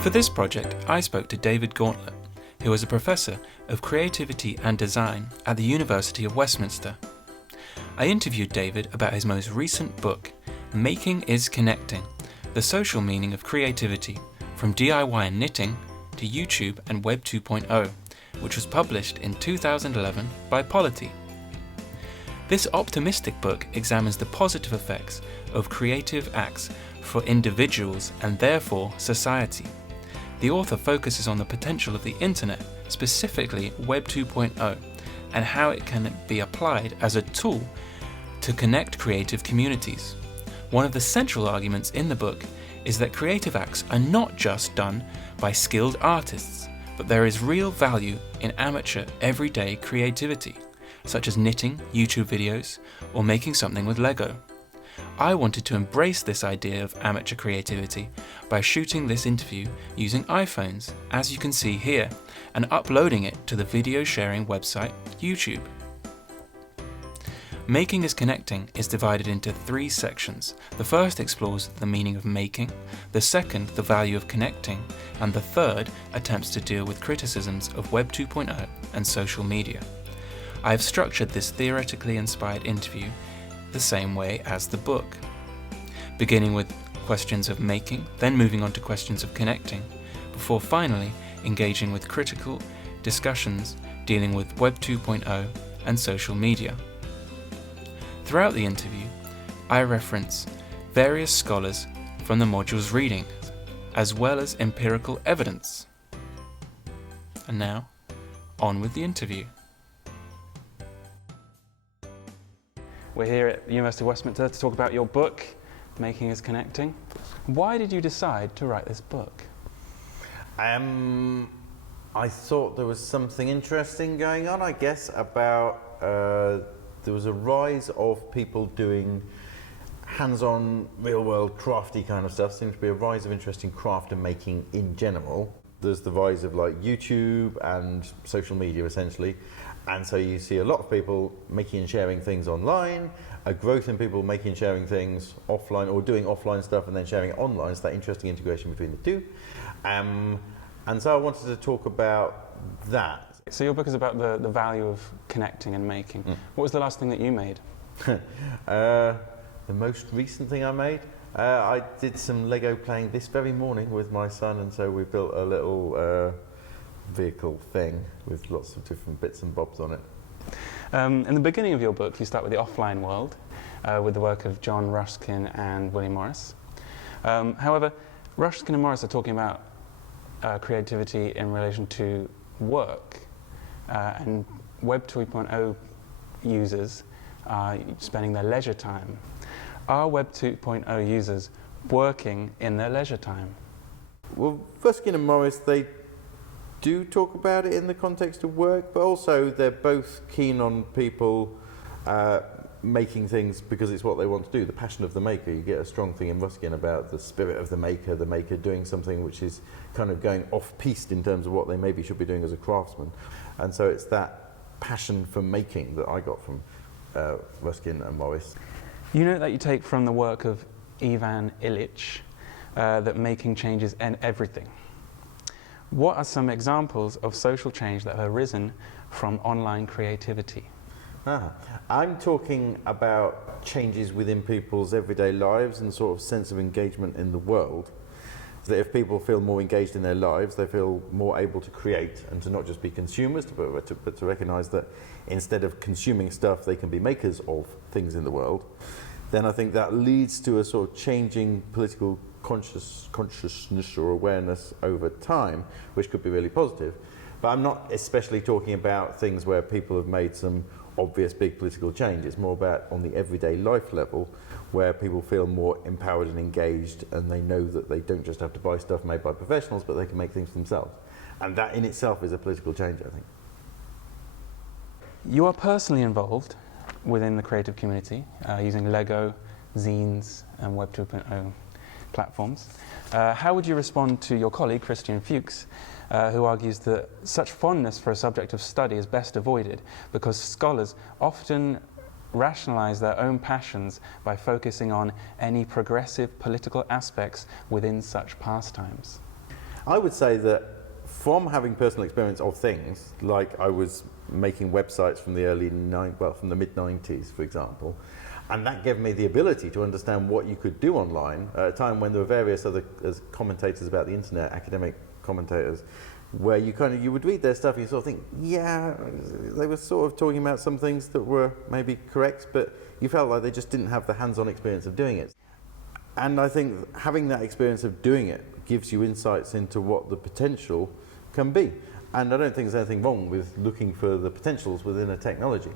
For this project, I spoke to David Gauntlett, who is a professor of creativity and design at the University of Westminster. I interviewed David about his most recent book, Making is Connecting: The Social Meaning of Creativity, from DIY and Knitting to YouTube and Web 2.0, which was published in 2011 by Polity. This optimistic book examines the positive effects of creative acts for individuals and therefore society. The author focuses on the potential of the internet, specifically Web 2.0, and how it can be applied as a tool to connect creative communities. One of the central arguments in the book is that creative acts are not just done by skilled artists, but there is real value in amateur, everyday creativity, such as knitting, YouTube videos, or making something with Lego. I wanted to embrace this idea of amateur creativity by shooting this interview using iPhones, as you can see here, and uploading it to the video sharing website YouTube. Making is Connecting is divided into 3 sections. The first explores the meaning of making, the second the value of connecting, and the third attempts to deal with criticisms of Web 2.0 and social media. I have structured this theoretically inspired interview the same way as the book, beginning with questions of making, then moving on to questions of connecting, before finally engaging with critical discussions dealing with Web 2.0 and social media. Throughout the interview, I reference various scholars from the module's readings, as well as empirical evidence. And now, on with the interview. We're here at the University of Westminster to talk about your book, Making is Connecting. Why did you decide to write this book? I thought there was something interesting going on, I guess, about there was a rise of people doing hands-on, real-world, crafty kind of stuff. Seems to be a rise of interest in craft and making in general. There's the rise of like YouTube and social media essentially, and so you see a lot of people making and sharing things online, a growth in people making and sharing things offline or doing offline stuff and then sharing it online, so that interesting integration between the two. And so I wanted to talk about that. So your book is about the value of connecting and making. What was the last thing that you made? The most recent thing I made? I did some Lego playing this very morning with my son, and so we built a little vehicle thing with lots of different bits and bobs on it. In the beginning of your book, you start with the offline world, with the work of John Ruskin and William Morris. However, Ruskin and Morris are talking about creativity in relation to work, and Web 2.0 users are spending their leisure time. Are Web 2.0 users working in their leisure time? Well, Ruskin and Morris, they do talk about it in the context of work, but also they're both keen on people making things because it's what they want to do, the passion of the maker. You get a strong thing in Ruskin about the spirit of the maker doing something which is kind of going off-piste in terms of what they maybe should be doing as a craftsman. And so it's that passion for making that I got from Ruskin and Morris. You know that you take from the work of Ivan Illich that making changes in everything. What are some examples of social change that have arisen from online creativity? I'm talking about changes within people's everyday lives and sort of sense of engagement in the world. So that if people feel more engaged in their lives, they feel more able to create and to not just be consumers, but to recognise that instead of consuming stuff, they can be makers of things in the world. Then I think that leads to a sort of changing political consciousness or awareness over time, which could be really positive. But I'm not especially talking about things where people have made some obvious big political change. It's more about on the everyday life level, where people feel more empowered and engaged, and they know that they don't just have to buy stuff made by professionals, but they can make things for themselves. And that in itself is a political change, I think. You are personally involved within the creative community, using Lego, zines, and Web 2.0 platforms. How would you respond to your colleague, Christian Fuchs, who argues that such fondness for a subject of study is best avoided because scholars often rationalize their own passions by focusing on any progressive political aspects within such pastimes? I would say that from having personal experience of things, like I was making websites from the from the mid-90s, for example, and that gave me the ability to understand what you could do online at a time when there were various other commentators about the internet, academic commentators, where you would read their stuff and you sort of think, yeah, they were sort of talking about some things that were maybe correct, but you felt like they just didn't have the hands-on experience of doing it. And I think having that experience of doing it gives you insights into what the potential can be. And I don't think there's anything wrong with looking for the potentials within a technology.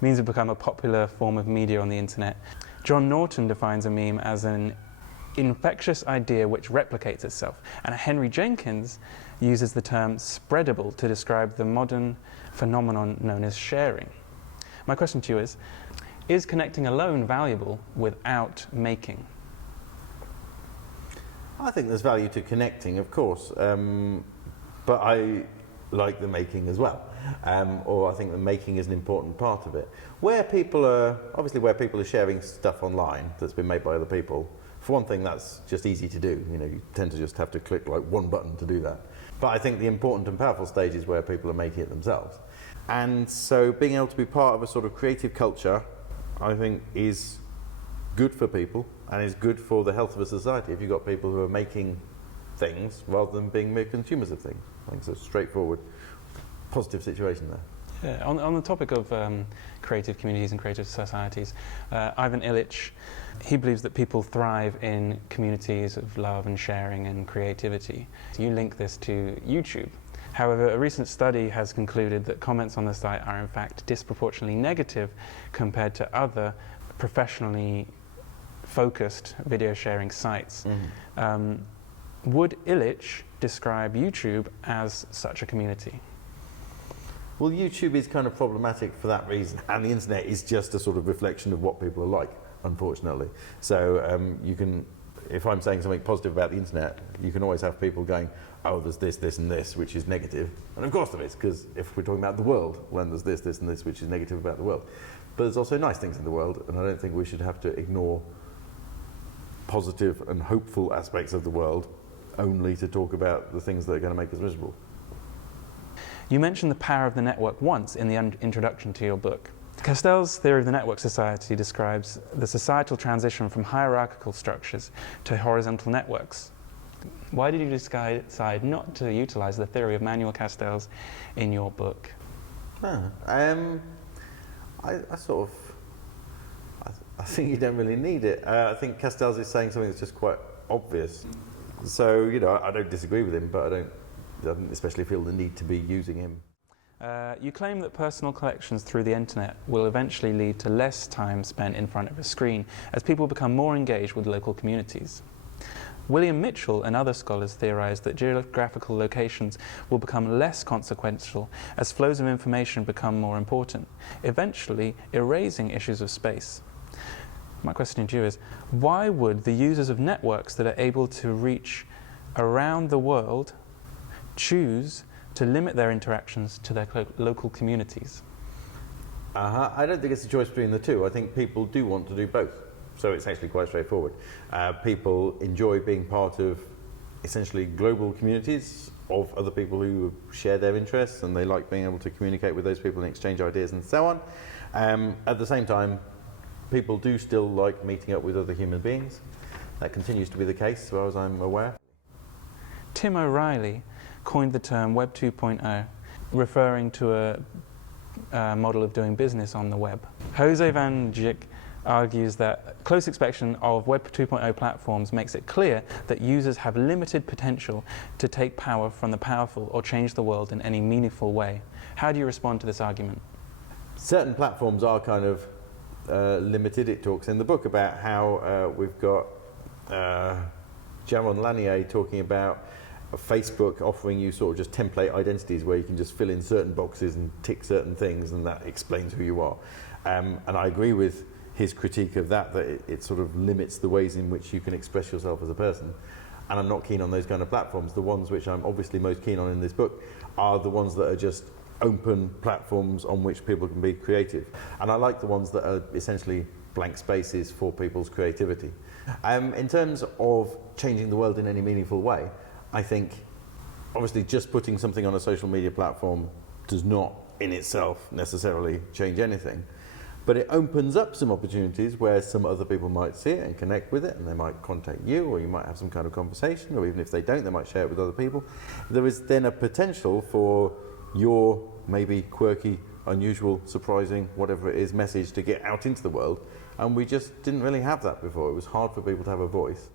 Memes have become a popular form of media on the internet. John Norton defines a meme as an infectious idea which replicates itself, and Henry Jenkins uses the term spreadable to describe the modern phenomenon known as sharing. My question to you is connecting alone valuable without making? I think there's value to connecting, of course, but I like the making as well, or I think the making is an important part of it. Where people are sharing stuff online that's been made by other people, for one thing, that's just easy to do. You tend to just have to click like one button to do that. But I think the important and powerful stage is where people are making it themselves. And so being able to be part of a sort of creative culture, I think, is good for people and is good for the health of a society if you've got people who are making things rather than being mere consumers of things. I think it's a straightforward, positive situation there. Yeah, on the topic of creative communities and creative societies, Ivan Illich, he believes that people thrive in communities of love and sharing and creativity. You link this to YouTube. However, a recent study has concluded that comments on the site are in fact disproportionately negative compared to other professionally focused video sharing sites. Would Illich describe YouTube as such a community? Well, YouTube is kind of problematic for that reason, and the internet is just a sort of reflection of what people are like, unfortunately. So you can, if I'm saying something positive about the internet, you can always have people going, oh, there's this, this and this, which is negative. And of course there is, because if we're talking about the world, well, then there's this, this and this, which is negative about the world. But there's also nice things in the world, and I don't think we should have to ignore positive and hopeful aspects of the world only to talk about the things that are going to make us miserable. You mentioned the power of the network once in the introduction to your book. Castell's theory of the network society describes the societal transition from hierarchical structures to horizontal networks. Why did you decide not to utilize the theory of Manuel Castells in your book? I think you don't really need it. I think Castells is saying something that's just quite obvious. So, I don't disagree with him, but I don't especially feel the need to be using him. You claim that personal collections through the internet will eventually lead to less time spent in front of a screen as people become more engaged with local communities. William Mitchell and other scholars theorize that geographical locations will become less consequential as flows of information become more important, eventually erasing issues of space. My question to you is, why would the users of networks that are able to reach around the world choose to limit their interactions to their local communities? I don't think it's a choice between the two. I think people do want to do both. So it's actually quite straightforward. People enjoy being part of essentially global communities of other people who share their interests, and they like being able to communicate with those people and exchange ideas and so on. At the same time, people do still like meeting up with other human beings. That continues to be the case, as far as I'm aware. Tim O'Reilly coined the term Web 2.0, referring to a model of doing business on the web. Jose Van Dijk argues that close inspection of Web 2.0 platforms makes it clear that users have limited potential to take power from the powerful or change the world in any meaningful way. How do you respond to this argument? Certain platforms are kind of limited. It talks in the book about how we've got Jaron Lanier talking about Facebook offering you sort of just template identities where you can just fill in certain boxes and tick certain things, and that explains who you are. And I agree with his critique of that it sort of limits the ways in which you can express yourself as a person. And I'm not keen on those kind of platforms. The ones which I'm obviously most keen on in this book are the ones that are just open platforms on which people can be creative. And I like the ones that are essentially blank spaces for people's creativity. In terms of changing the world in any meaningful way, I think, obviously, just putting something on a social media platform does not in itself necessarily change anything. But it opens up some opportunities where some other people might see it and connect with it, and they might contact you, or you might have some kind of conversation, or even if they don't, they might share it with other people. There is then a potential for your maybe quirky, unusual, surprising, whatever it is, message to get out into the world, and we just didn't really have that before. It was hard for people to have a voice.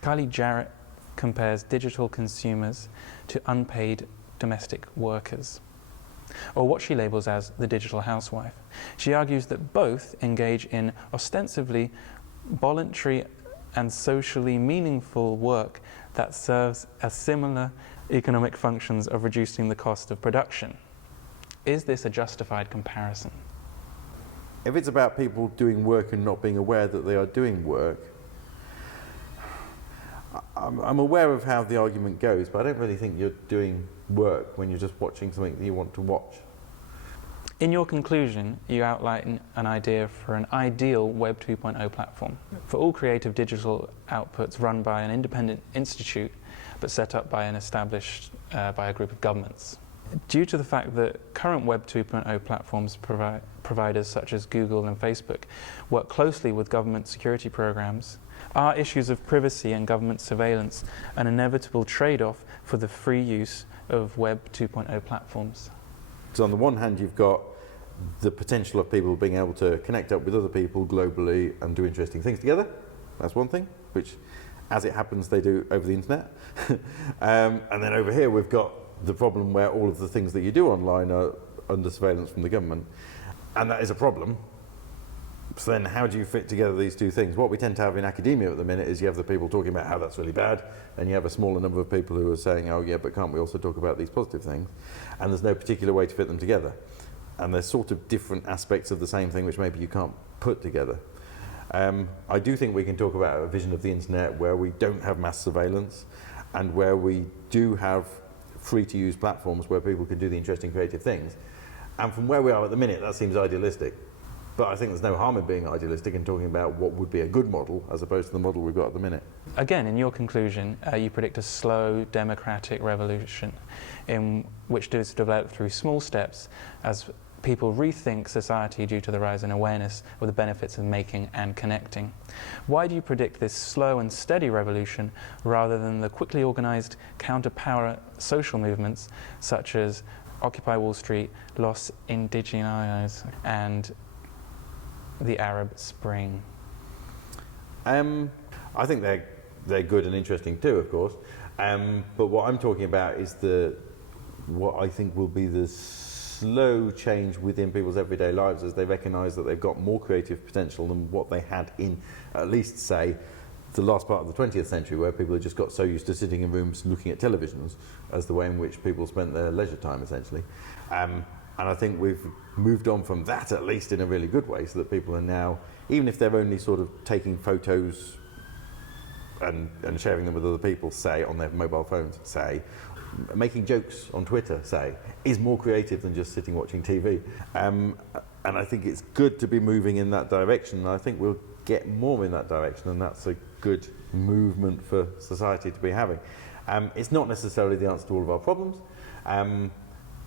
Kylie Jarrett compares digital consumers to unpaid domestic workers, or what she labels as the digital housewife. She argues that both engage in ostensibly voluntary and socially meaningful work that serves as similar economic functions of reducing the cost of production. Is this a justified comparison? If it's about people doing work and not being aware that they are doing work, I'm aware of how the argument goes, but I don't really think you're doing work when you're just watching something that you want to watch. In your conclusion, you outline an idea for an ideal Web 2.0 platform for all creative digital outputs run by an independent institute but set up by and established by a group of governments. Due to the fact that current Web 2.0 platforms providers such as Google and Facebook work closely with government security programs, are issues of privacy and government surveillance an inevitable trade-off for the free use of Web 2.0 platforms? So on the one hand, you've got the potential of people being able to connect up with other people globally and do interesting things together. That's one thing, which, as it happens, they do over the internet. And then over here, we've got the problem where all of the things that you do online are under surveillance from the government. And that is a problem. So then how do you fit together these two things? What we tend to have in academia at the minute is you have the people talking about how that's really bad, and you have a smaller number of people who are saying, oh yeah, but can't we also talk about these positive things? And there's no particular way to fit them together. And there's sort of different aspects of the same thing which maybe you can't put together. I do think we can talk about a vision of the internet where we don't have mass surveillance and where we do have free-to-use platforms where people can do the interesting creative things. And from where we are at the minute, that seems idealistic. But I think there's no harm in being idealistic and talking about what would be a good model as opposed to the model we've got at the minute. Again, in your conclusion, you predict a slow democratic revolution in which is developed through small steps as people rethink society due to the rise in awareness of the benefits of making and connecting. Why do you predict this slow and steady revolution rather than the quickly organized counter-power social movements such as Occupy Wall Street, Los Indigenios, and the Arab Spring? I think they're good and interesting too, of course. But what I'm talking about is what I think will be the slow change within people's everyday lives as they recognise that they've got more creative potential than what they had in, at least, say, the last part of the 20th century, where people had just got so used to sitting in rooms looking at televisions as the way in which people spent their leisure time, essentially. And I think we've moved on from that, at least in a really good way, so that people are now, even if they're only sort of taking photos and sharing them with other people, say, on their mobile phones, say, making jokes on Twitter, say, is more creative than just sitting watching TV. And I think it's good to be moving in that direction, and I think we'll get more in that direction, and that's a good movement for society to be having. It's not necessarily the answer to all of our problems,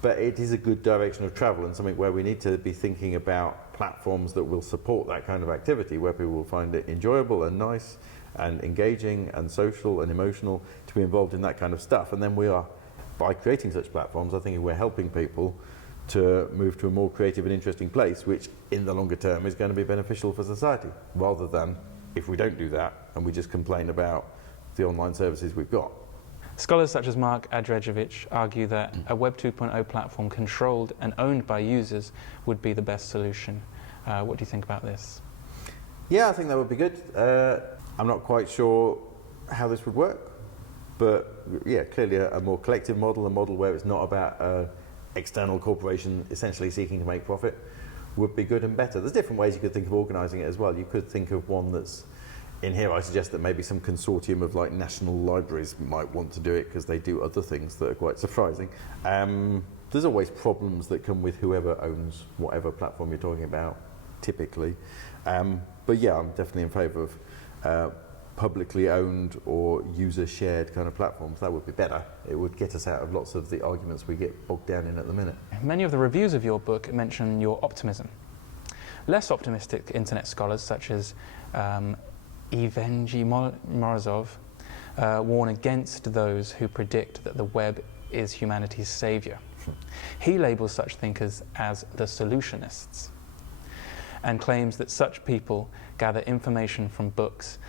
but it is a good direction of travel and something where we need to be thinking about platforms that will support that kind of activity, where people will find it enjoyable and nice and engaging and social and emotional to be involved in that kind of stuff. And then we are, by creating such platforms, I think we're helping people to move to a more creative and interesting place, which in the longer term is going to be beneficial for society, rather than if we don't do that and we just complain about the online services we've got. Scholars such as Mark Andrejevic argue that a Web 2.0 platform controlled and owned by users would be the best solution. What do you think about this? Yeah, I think that would be good. I'm not quite sure how this would work, but yeah, clearly a more collective model, a model where it's not about an external corporation essentially seeking to make profit, would be good and better. There's different ways you could think of organising it as well. You could think of one that's, in here I suggest that maybe some consortium of like national libraries might want to do it because they do other things that are quite surprising. There's always problems that come with whoever owns whatever platform you're talking about, typically. But yeah, I'm definitely in favour of publicly owned or user shared kind of platforms. That would be better. It would get us out of lots of the arguments we get bogged down in at the minute. Many of the reviews of your book mention your optimism. Less optimistic internet scholars such as Evgeny Morozov warn against those who predict that the web is humanity's saviour. He labels such thinkers as the solutionists and claims that such people gather information from books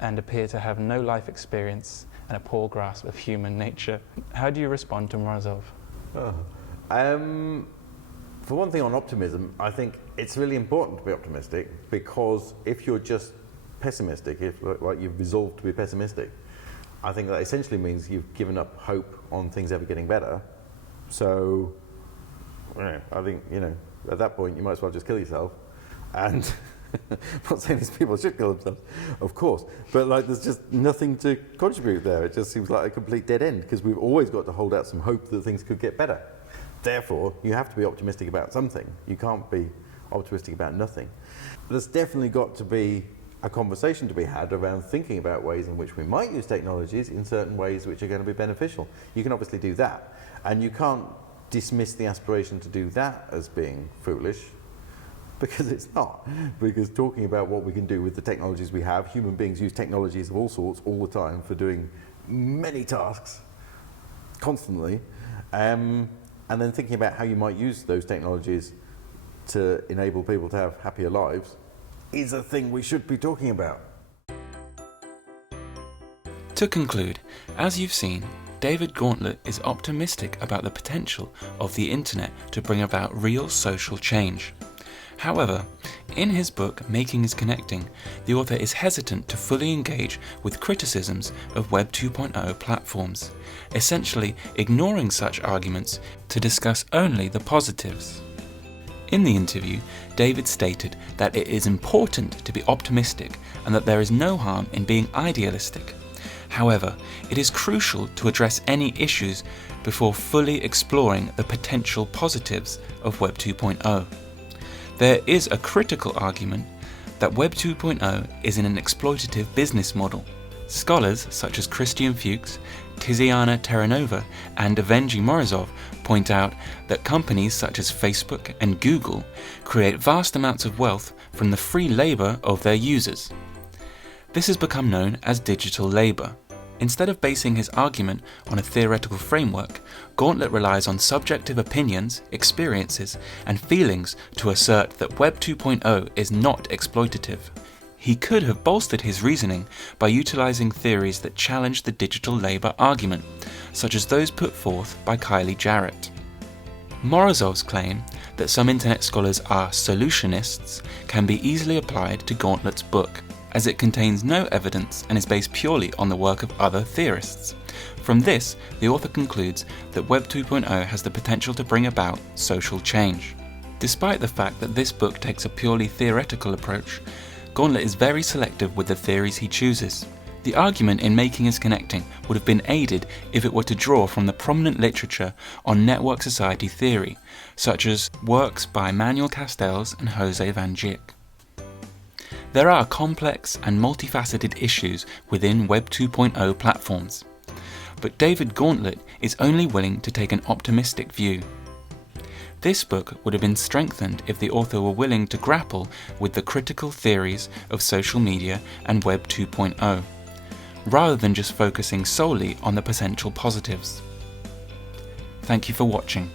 and appear to have no life experience and a poor grasp of human nature. How do you respond to Morozov? For one thing, on optimism, I think it's really important to be optimistic, because if you're just pessimistic, if like you've resolved to be pessimistic, I think that essentially means you've given up hope on things ever getting better. So, I think, at that point you might as well just kill yourself. And I'm not saying these people should kill themselves, of course, but there's just nothing to contribute there. It just seems like a complete dead end, because we've always got to hold out some hope that things could get better. Therefore, you have to be optimistic about something. You can't be optimistic about nothing. There's definitely got to be a conversation to be had around thinking about ways in which we might use technologies in certain ways which are going to be beneficial. You can obviously do that, and you can't dismiss the aspiration to do that as being foolish, because it's not. Because talking about what we can do with the technologies we have, human beings use technologies of all sorts all the time for doing many tasks constantly, and then thinking about how you might use those technologies to enable people to have happier lives is a thing we should be talking about. To conclude, as you've seen, David Gauntlett is optimistic about the potential of the internet to bring about real social change. However, in his book Making is Connecting, the author is hesitant to fully engage with criticisms of Web 2.0 platforms, essentially ignoring such arguments to discuss only the positives. In the interview, David stated that it is important to be optimistic and that there is no harm in being idealistic. However, it is crucial to address any issues before fully exploring the potential positives of Web 2.0. There is a critical argument that Web 2.0 is an exploitative business model. Scholars such as Fuchs, Tiziana Terranova and Evgeny Morozov point out that companies such as Facebook and Google create vast amounts of wealth from the free labour of their users. This has become known as digital labour. Instead of basing his argument on a theoretical framework, Gauntlett relies on subjective opinions, experiences, and feelings to assert that Web 2.0 is not exploitative. He could have bolstered his reasoning by utilising theories that challenge the digital labour argument, such as those put forth by Kylie Jarrett. Morozov's claim that some internet scholars are solutionists can be easily applied to Gauntlett's book, as it contains no evidence and is based purely on the work of other theorists. From this, the author concludes that Web 2.0 has the potential to bring about social change. Despite the fact that this book takes a purely theoretical approach, Gauntlett is very selective with the theories he chooses. The argument in Making is Connecting would have been aided if it were to draw from the prominent literature on network society theory, such as works by Manuel Castells and Jose Van Dijk. There are complex and multifaceted issues within Web 2.0 platforms, but David Gauntlett is only willing to take an optimistic view. This book would have been strengthened if the author were willing to grapple with the critical theories of social media and Web 2.0, rather than just focusing solely on the potential positives. Thank you for watching.